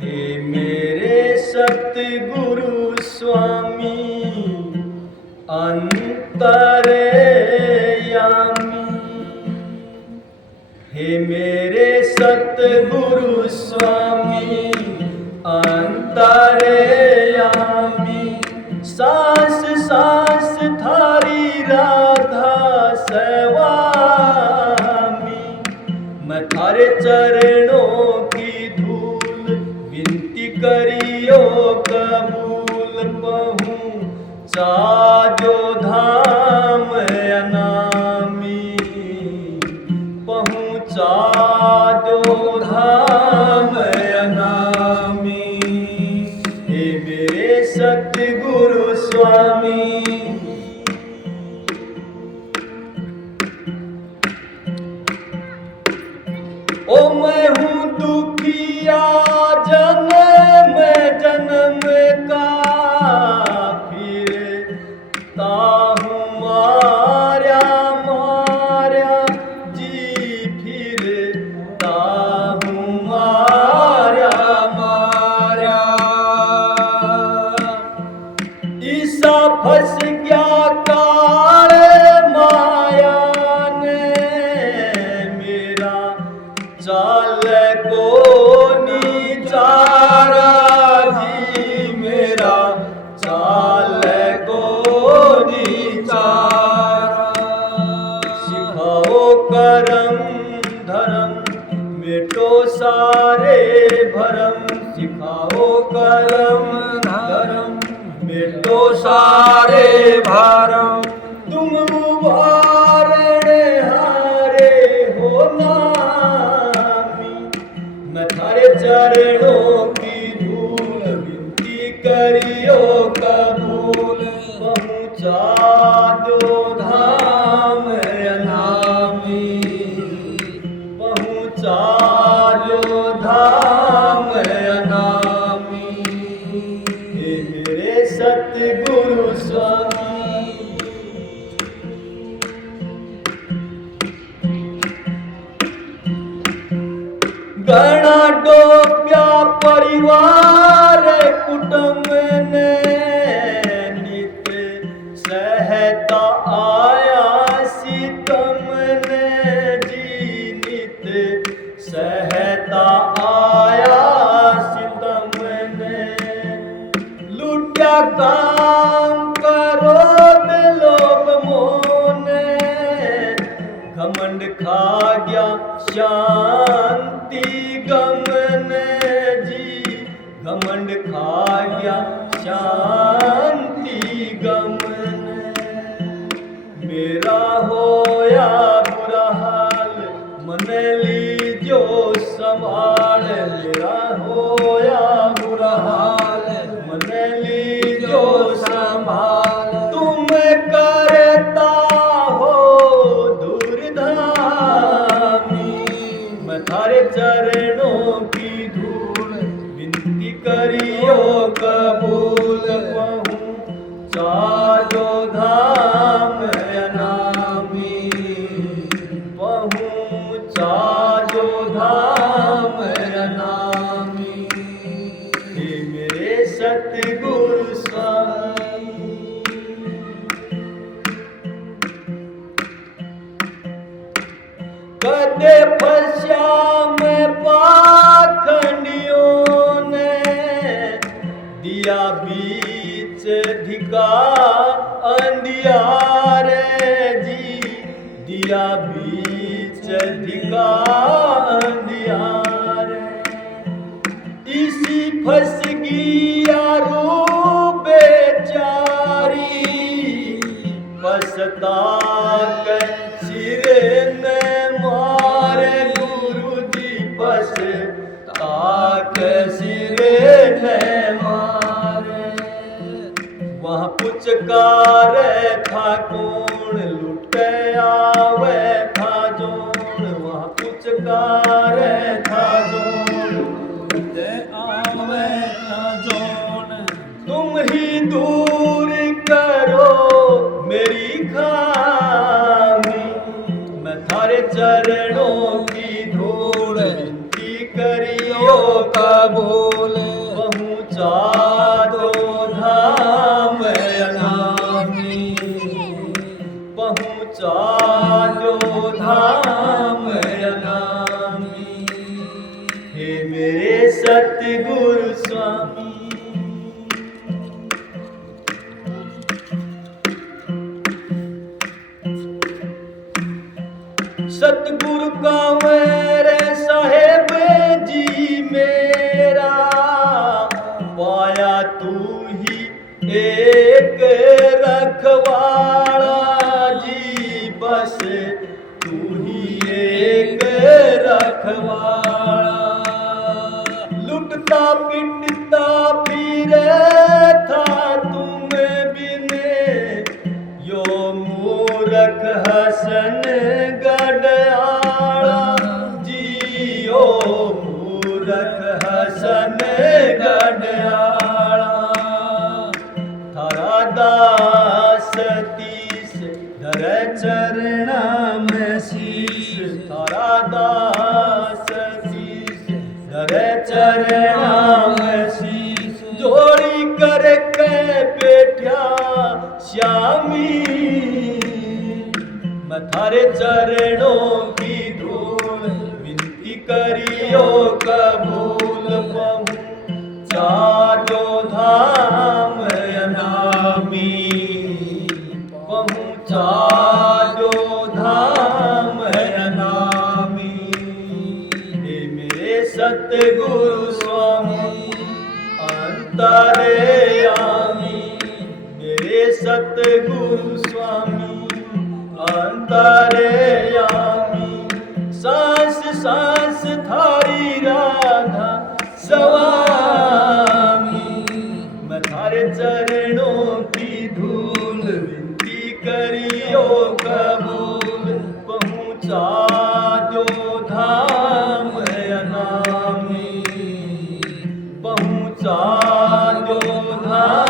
हे मेरे सतगुरु स्वामी अंतर्यामी, हे मेरे सतगुरु स्वामी अंतर्यामी। सांस सांस थारी राधा सेवामी, मैं थारे चरणों की धूल विनती करियो कबूल। पहुँचा जो धाम अनामी, पहुँचा जो धाम अनामी। हे मेरे सतगुरु स्वामी, ओ मैं हूँ दुखिया जन्म जन्म का, फिरता हूँ मार्या मार्या जी, फिरता हूँ मार्या मार्या। ईसा फंस गया काल माया ने, मेरा चाल को निचारा जी, मेरा चाल को निचारा। सिखाओ करम धर्म मिटो सारे भरम, सिखाओ करम धर्म मिटो सारे भरम। तुम उबारने हारे हो नामी, मैं थारे चरणों की धूल विनती करियो कबूल। पहुँचा दो धाम अनामी, पहुँचा दो धाम अनामी। हे मेरे सतगुरु स्वामी, गणा डोब्या परिवार कुटुंब ने, नित सहता आया सितम ने जी, नित सहता आया सितम ने। लुट्या काम करो लोभ मोने, घमंड खा गया शांति गम ने जी, घमंड खा गया शांति गम ने। मेरा होया बुरा हाल मन लीजो संभाल, मेरा होया बुरा हाल मन लीजो संभाल। तुम करता हो दूरधामी, मैं थारे चरणों की धूल विनती करियो कबूल। पहुँचा जो धाम अनामी, पहुँचा जो धाम अनामी। हे मेरे सतगुरु स्वामी, कदे फंसा में पाखंडियों ने, दिया बीच धिका अंधियारे जी, दिया बीच धिका अंधियारे। इसी फंस गया रू बेचारी, पछता कर सिरे ने मारे गुरु जी, पछता कर सिरे ने मारे। वहाँ पुचकार था कौन, लुटे आवे था जोन, वहाँ पुचकार था जोन, लुटे आवे था जोन। तुम ही दूर करो मेरी खामी, मैं थारे चरणों की धूल विनती करियो कबूल। पहुँचा दो धाम अनामी, पहुँचा दो धाम अनामी। हे मेरे सतगुरु स्वामी, सतगुरु कांवर साहेब जी मेरा, पाया तू ही एक रखवाला जी, बस तू ही एक रखवाला। लुटता पिटता फिरे था तुम बिन, यो मूरख हसन गढ़ाला जी, ओ मूरख हसन गढ़ाला। थारा दास तीस धर चरणा में शीश, थारा दास तीस धर चरणा में शीश, जोड़ी करके बैठा श्यामी, मैं थारे चरणों की धूल विनती करियो कबूल। पहुँचा दो धाम अनामी, पहुँचा दो धाम अनामी। हे मेरे सतगुरु स्वामी अंतर्यामी, मेरे सतगुरु स्वामी अंतर्यामी। सांस सांस थारी राधा स्वामी, मैं थारे चरणों की धूल विनती करियो कबूल। पहुँचा दो धाम अनामी, पहुँचा दो धाम